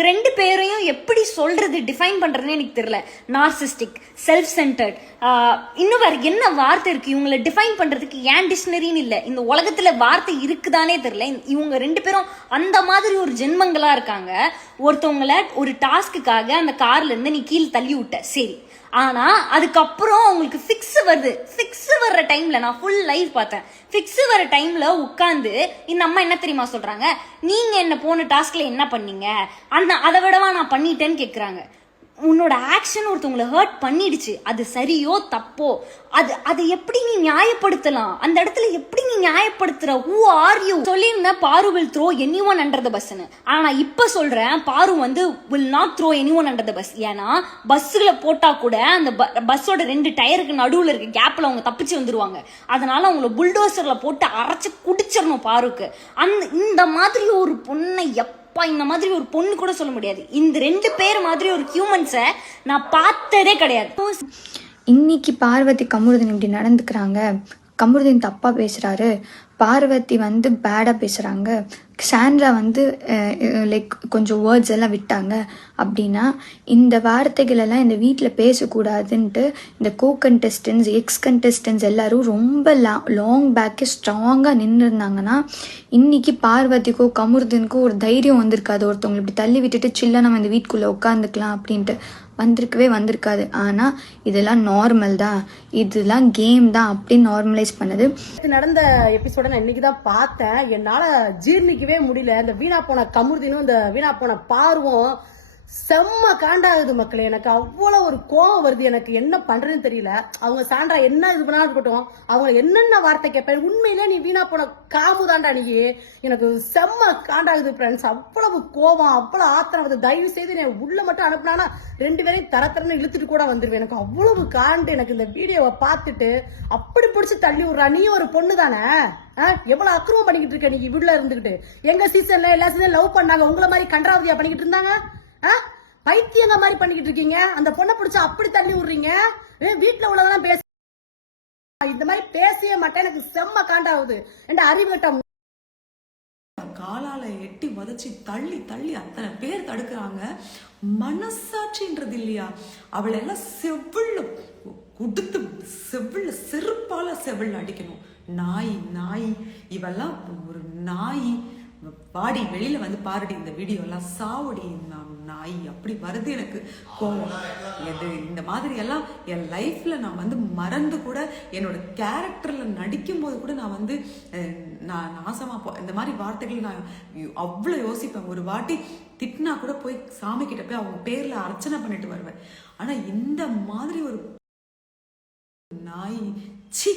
இவங்க ரெண்டு பேரையும் எப்படி சொல்றது, டிஃபைன் பண்றதுன்னு எனக்கு தெரியல. நார்சிஸ்டிக், செல்ஃப் சென்டர்ட், இன்னும் வேற என்ன வார்த்தை இருக்கு இவங்களை டிஃபைன் பண்றதுக்கு? ஏன் டிக்ஷனரின்னு இல்ல, இந்த உலகத்துல வார்த்தை இருக்குதானே தெரியல. இவங்க ரெண்டு பேரும் அந்த மாதிரி ஒரு ஜென்மங்களா இருக்காங்க. ஒருத்தவங்கள ஒரு டாஸ்க்குக்காக அந்த கார்ல இருந்து நீ கீழே தள்ளி விட்ட, சரி. ஆனா அதுக்கப்புறம் அவங்களுக்கு ஃபிக்ஸ் வருது. ஃபிக்ஸ் வர்ற டைம்ல நான் ஃபுல் லைவ் பார்த்தேன். ஃபிக்ஸ் வர டைம்ல உட்காந்து இந்த அம்மா என்ன தெரியுமா சொல்றாங்க, நீங்க என்ன போன டாஸ்க்ல என்ன பண்ணீங்க, அதை விடவா நான் பண்ணிட்டேன்னு கேக்குறாங்க. உன்னோட ஆக்ஷன் ஒருத்தவங்களை ஹர்ட் பண்ணிடுச்சு, அது சரியோ தப்போ, அதை எப்படி நீ நியாயப்படுத்தலாம்? அந்த இடத்துல எப்படி நீ நியாயப்படுத்துற? Who are you? சொல்லியிருந்தேன் Paru will throw anyone under the பஸ்ன்னு. ஆனா இப்ப சொல்றேன், பாரு வந்து will not throw anyone under the bus. ஏன்னா பஸ்ஸுகளை போட்டா கூட அந்த பஸ்ஸோட 2 டயருக்கு நடுவுல இருக்க கேப்ல அவங்க தப்பிச்சு வந்துருவாங்க. அதனால அவங்கள புல்டோசர்ல போட்டு அரைச்சு குடிச்சிடணும் பாருக்கு. இந்த மாதிரி ஒரு பொண்ணை இந்த மாதிரி ஒரு பொண்ணு கூட சொல்ல முடியாது. இந்த 2 பேர் மாதிரி ஒரு ஹியூமன்ஸை நான் பார்த்ததே கிடையாது. இன்னைக்கு பார்வதி கமருதீன் இப்படி நடந்துக்கிறாங்க, கமருதீன் தப்பா பேசுறாரு, பார்வதி வந்து பேடா பேசுறாங்க, சாண்ட்ரா வந்து லைக் கொஞ்சம் வேர்ட்ஸ் எல்லாம் விட்டாங்க அப்படின்னா இந்த வார்த்தைகள் எல்லாம் இந்த வீட்டில் பேசக்கூடாதுன்ட்டு இந்த கோ கண்டெஸ்டன்ஸ், எக்ஸ் கண்டெஸ்டன்ஸ் எல்லாரும் ரொம்ப லாங் பேக்கே ஸ்ட்ராங்காக நின்று இருந்தாங்கன்னா இன்னைக்கு பார்வதிக்கோ கமருதீனுக்கோ ஒரு தைரியம் வந்திருக்காது. ஒருத்தவங்களை இப்படி தள்ளி விட்டுட்டு சில்ல நம்ம இந்த வீட்டுக்குள்ளே உட்காந்துக்கலாம் அப்படின்ட்டு வந்திருக்காது. ஆனா இதெல்லாம் நார்மல் தான், இதெல்லாம் கேம் தான் அப்படின்னு நார்மலைஸ் பண்ணது. நடந்த எபிசோட நான் இன்னைக்குதான் பார்த்தேன். என்னால ஜீர்ணிக்கவே முடியல. இந்த வீணா போன கமருதீனும் இந்த வீணா போன பார்வும் செம்ம காண்டாகுது மக்களே. எனக்கு அவ்வளவு ஒரு கோவம் வருது. எனக்கு என்ன பண்றதுன்னு தெரியல. அவங்க சாண்ட்ரா என்ன இது பண்ணா இருக்கட்டும், அவங்க என்னென்ன வார்த்தை கேட்பேன். உண்மையிலே நீ வீணா போன காமுதாண்டா நீ. எனக்கு செம்ம காண்டாகுது ஃப்ரெண்ட்ஸ். அவ்வளவு கோவம், அவ்வளவு ஆத்திரம் வருது. தயவு செய்து நீ உள்ள மட்டும் அனுப்புனா 2 பேரையும் தரத்தரன்னு இழுத்துட்டு கூட வந்துருவேன். எனக்கு அவ்வளவு காண்டு. எனக்கு இந்த வீடியோவை பார்த்துட்டு அப்படி பிடிச்சி தள்ளி விடுறா. நீ ஒரு பொண்ணு தானே, எவ்வளவு அக்கிரமம் பண்ணிக்கிட்டு இருக்க நீ வீட்டுல இருந்துகிட்டு. எங்க சீசன்ல எல்லா சீசன் லவ் பண்ணாங்க, உங்களை மாதிரி கன்றாவதியா பண்ணிக்கிட்டு இருந்தாங்க. பைத்தியங்க மாதிரி பண்ணிக்கிட்டு இருக்கீங்க. அந்த பொண்ணை பிடிச்ச அப்படி தள்ளி விடுறீங்க. வீட்டுல உள்ளதெல்லாம் பேச இந்த மாதிரி பேசவே மாட்டேன். எனக்கு செம்ம காண்டாகுது. என்ற அறிவுட்டம் காலால எட்டி வதச்சி தள்ளி தள்ளி அத்தனை பேர் தடுக்கிறாங்க. மனசாட்சின்றது இல்லையா? அவளை எல்லாம் செவ்வுள்ள கொடுத்து செவ்வுள்ள செருப்பால செவ்வுள்ள அடிக்கணும். நாய் நாய் இவெல்லாம் ஒரு நாய். பாடி வெளியில வந்து பாருடி இந்த வீடியோ எல்லாம், சாவடி நாய். அப்படி வருது எனக்கு கோவம். எது இந்த மாதிரி எல்லாம் என் லைஃப்ல நான் வந்து மறந்து கூட என்னோட கேரக்டர்ல நடிக்கும் போது கூட நான் வந்து நான் நாசமா இந்த மாதிரி வார்த்தைகள் நான் அவ்வளவு யோசிப்பேன். ஒரு வாட்டி திட்டினா கூட போய் சாமி கிட்ட போய் அவங்க பேர்ல அர்ச்சனை பண்ணிட்டு வருவேன். ஆனா இந்த மாதிரி ஒரு நாய், சி,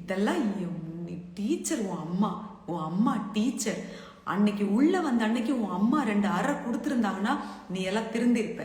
இதெல்லாம் டீச்சர், உன் அம்மா டீச்சர். அன்னைக்கு உள்ள வந்த அன்னைக்கு உன் அம்மா 2 அறை கொடுத்துருந்தாங்கன்னா நீ எல்லாம் திருந்திருப்ப.